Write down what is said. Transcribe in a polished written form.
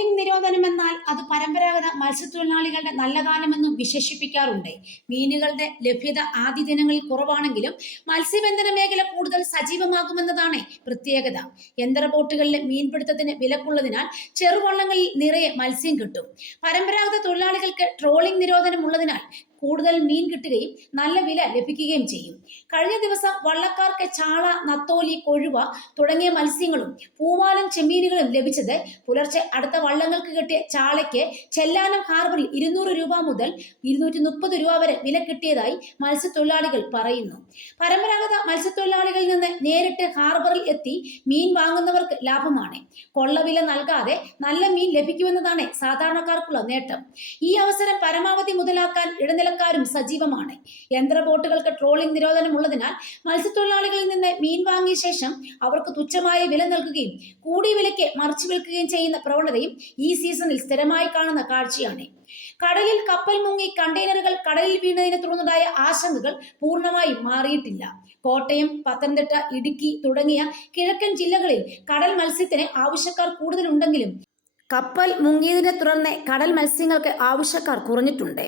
Trawling നിരോധനം എന്നാൽ അത് പരമ്പരാഗത മത്സ്യത്തൊഴിലാളികളുടെ നല്ല കാലമെന്നും വിശേഷിപ്പിക്കാറുണ്ട്. മീനുകളുടെ ലഭ്യത ആദ്യ ദിനങ്ങളിൽ കുറവാണെങ്കിലും മത്സ്യബന്ധന മേഖല കൂടുതൽ സജീവമാകുമെന്നതാണ് പ്രത്യേകത. യന്ത്ര ബോട്ടുകളിലെ മീൻപിടുത്തത്തിന് വിലക്കുള്ളതിനാൽ ചെറുവള്ളങ്ങളിൽ നിറയെ മത്സ്യം കിട്ടും. പരമ്പരാഗത തൊഴിലാളികൾക്ക് ട്രോളിംഗ് നിരോധനം ഉള്ളതിനാൽ കൂടുതൽ മീൻ കിട്ടുകയും നല്ല വില ലഭിക്കുകയും ചെയ്യും. കഴിഞ്ഞ ദിവസം വള്ളക്കാർക്ക് ചാള, നത്തോലി, കൊഴുവ തുടങ്ങിയ മത്സ്യങ്ങളും പൂവാലൻ ചെമ്മീനുകളും ലഭിച്ചത്. പുലർച്ചെ അടുത്ത വള്ളങ്ങൾക്ക് കിട്ടിയ ചാളയ്ക്ക് ചെല്ലാനം ഹാർബറിൽ 200 രൂപ മുതൽ 230 രൂപ വരെ വില കിട്ടിയതായി മത്സ്യത്തൊഴിലാളികൾ പറയുന്നു. പരമ്പരാഗത മത്സ്യത്തൊഴിലാളികളിൽ നിന്ന് നേരിട്ട് ഹാർബറിൽ എത്തി മീൻ വാങ്ങുന്നവർക്ക് ലാഭമാണ്. കൊള്ളവില നൽകാതെ നല്ല മീൻ ലഭിക്കുമെന്നതാണ് സാധാരണക്കാർക്കുള്ള നേട്ടം. ഈ അവസരം പരമാവധി മുതലാക്കാൻ ഇടനിലക്കാരും സജീവമാണ്. യന്ത്ര ബോട്ടുകൾക്ക് ട്രോളിംഗ് നിരോധനം ഉള്ളതിനാൽ മത്സ്യത്തൊഴിലാളികളിൽ നിന്ന് മീൻ വാങ്ങിയ ശേഷം അവർക്ക് തുച്ഛമായ വില നൽകുകയും കൂടിയ വിലയ്ക്ക് മറിച്ചു വിൽക്കുകയും ചെയ്യുന്ന പ്രവണതയും ഈ സീസണിൽ സ്ഥിരമായി കാണുന്ന കാഴ്ചയാണ്. കടലിൽ കപ്പൽ മുങ്ങി കണ്ടെയ്നറുകൾ കടലിൽ വീണതിനെ തുടർന്നുണ്ടായ ആശങ്കകൾ പൂർണ്ണമായും മാറിയിട്ടില്ല. കോട്ടയം, പത്തനംതിട്ട, ഇടുക്കി തുടങ്ങിയ കിഴക്കൻ ജില്ലകളിൽ കടൽ മത്സ്യത്തിന് ആവശ്യക്കാർ കൂടുതലുണ്ടെങ്കിലും കപ്പൽ മുങ്ങിയതിനെ തുടർന്ന് കടൽ മത്സ്യങ്ങൾക്ക് ആവശ്യക്കാർ കുറഞ്ഞിട്ടുണ്ട്.